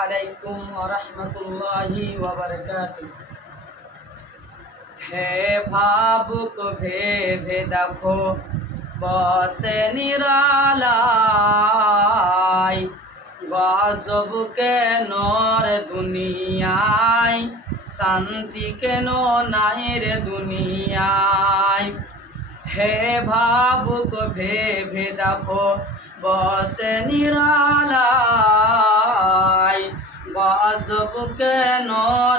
আলাইকুম ওয়া রাহমাতুল্লাহি ওয়া বারাকাতুহু। হে ভাবুক ভেবে দেখো, বসে নিরালায়, গজব কেন রে দুনিয়ায়, শান্তি কেন নাই রে দুনিয়ায়। হে ভাবুক ভেবে দেখো, বসে নিরালায়, গজব কেন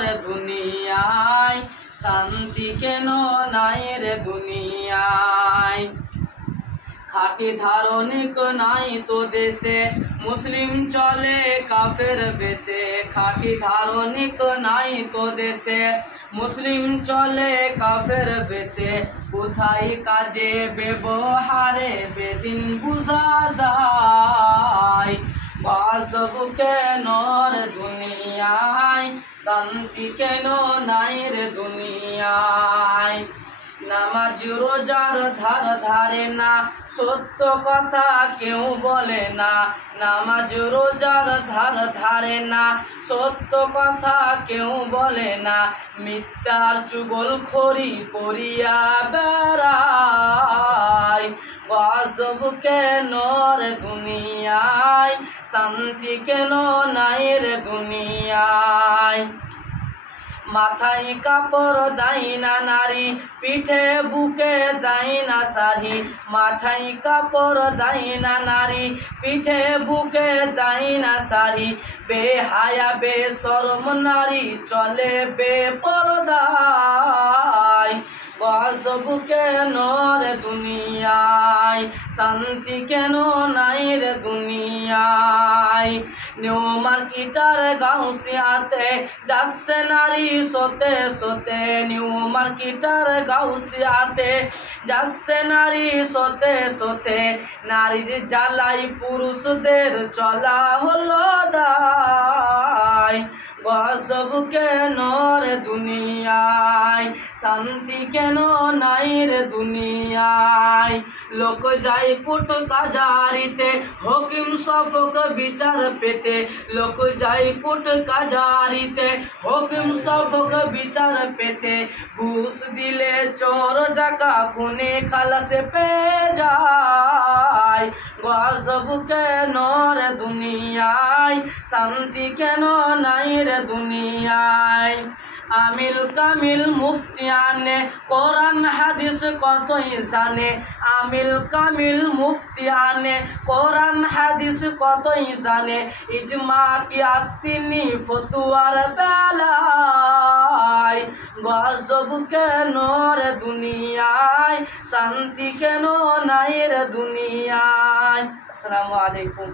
রে দুনিয়ায়, শান্তি কেন নাই রে দুনিয়ায়। খাঁটি ধার্মিক নাই তো দেশে, মুসলিম চলে কাফের বেশে। খাঁটি ধার্মিক নাই তো দেশে, মুসলিম চলে কাফের বেশে। কোথায় কাজে ব্যবহারে বেদিন বুঝা যায়, গজব কেন রে দুনিয়ায়, শান্তি কেন নাই রে দুনিয়ায়। নামাজ রোজার ধার ধারে না, সত্য কথা কেউ বলে না। নামাজ রোজার ধার ধারে না, সত্য কথা কেউ বলে না। মিথ্যার চুগলখড়ি করিয়া বেড়ায়, গজব কেন রে দুনিয়ায়, শান্তি কেন নাই রে দুনিয়ায়। মাথায় কাপড় দেয় না নারী, পিঠে বুকে দেয় না শাড়ি। মাথায় কাপড় দেয় না নারী, পিঠে বুকে দেয় না শাড়ি। বেহায়া বেশরম নারী চলে বেপরদায়, গজব কেন রে দুনিয়ায়, শান্তি কেন নাই রে দুনিয়ায়। নিউ মার্কেটার গাউসিয়াতে যাচ্ছে নারী সোতে সোতে। নিউ মার্কেটার গাউসিয়াতে যাচ্ছে নারী সোতে সোতে। নারীর জ্বালাই পুরুষদের চলা হলো দায়, গজব কেন রে দুনিয়ায়, শান্তি কেন নাই রে দুনিয়ায়। লোক যায় কোর্ট কাজারিতে, হকিম সফক বিচার পেতে। লোক যায় কোর্ট কাজারিতে, হকিম সফক বিচার পেতে। ঘুষ দিলে চোর ডাকা খুনে খালাসে পেয়ে যায়, গজব কেন রে দুনিয়ায়, শান্তি কেন নাই রে দুনিয়ায়। আমিল কামিল মুফতিয়ানে কোরআন হাদিস কতই জানে। আমিল কামিল মুফতিয়ানে কোরআন হাদিস কতই জানে। ইজমা কিয়াস তিনি ফতুয়ার বেলায়, গজব কেন রে দুনিয়ায়, শান্তি কেন নাই রে দুনিয়ায়। আসসালামু আলাইকুম।